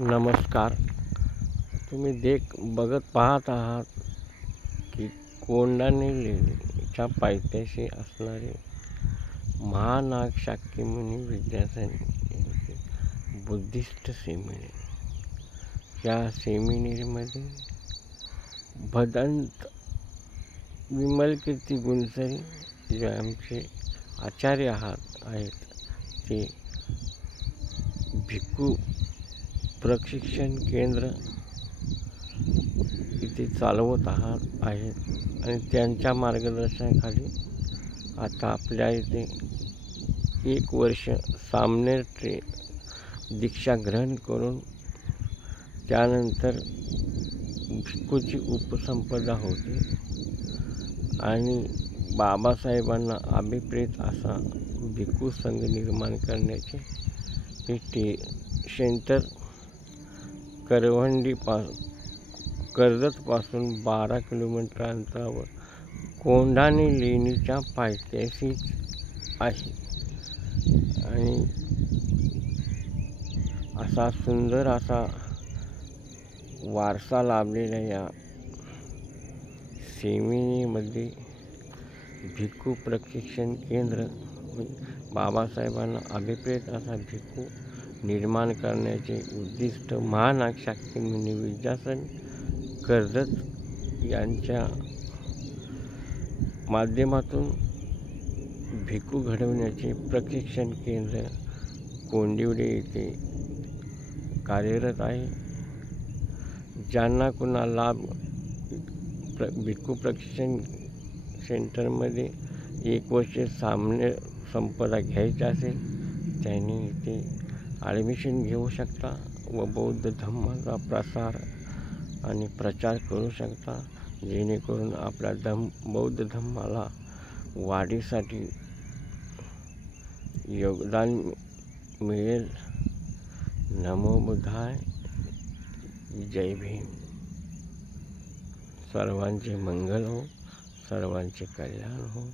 नमस्कार. तुम्ही बघत पाहत आहात की कोंडाणे लेणीच्या पायथ्याशी असणारे महानाग शाक्यमुनी विद्यासन यांचे बुद्धिस्ट सेमिनरी. या सेमिनरीमध्ये भदंत विमलकीर्ती गुणसरी जे आमचे आचार्य आहेत ते भिक्खू प्रशिक्षण केंद्र इथे चालवत आहेत आणि त्यांच्या मार्गदर्शनाखाली आता आपल्या इथे 1 वर्ष सामनेर दीक्षा ग्रहण करून त्यानंतर भिक्खूची उपसंपदा होते आणि बाबासाहेबांना अभिप्रेत असा भिक्खू संघ निर्माण करण्याचे हे सेंटर कर्जतपासून 12 किलोमीटर अंतरावर कोंढाणे लेणीच्या पायथ्याशीच आहे. आणि असा सुंदर असा वारसा लाभलेल्या या सेमिनीमध्ये भिक्खू प्रशिक्षण केंद्र बाबासाहेबांना अभिप्रेत असा भिक्खू निर्माण करण्याचे उद्दिष्ट महानाग शाक्यमुनी विद्यासन कर्जत यांच्या माध्यमातून भिक्खू घडवण्याचे प्रशिक्षण केंद्र कोंडिवडे येथे कार्यरत आहे. ज्यांना कुणाला भिक्खू प्रशिक्षण सेंटरमध्ये 1 वर्ष सामने संपदा घ्यायची असेल त्यांनी इथे ॲडमिशन घेऊ शकता व बौद्ध धम्माचा प्रसार आणि प्रचार करू शकता, जेणेकरून आपल्या बौद्ध धम्माला वाढीसाठी योगदान मिळेल. नमो बुद्धाय. जय भीम. सर्वांचे मंगल हो, सर्वांचे कल्याण हो.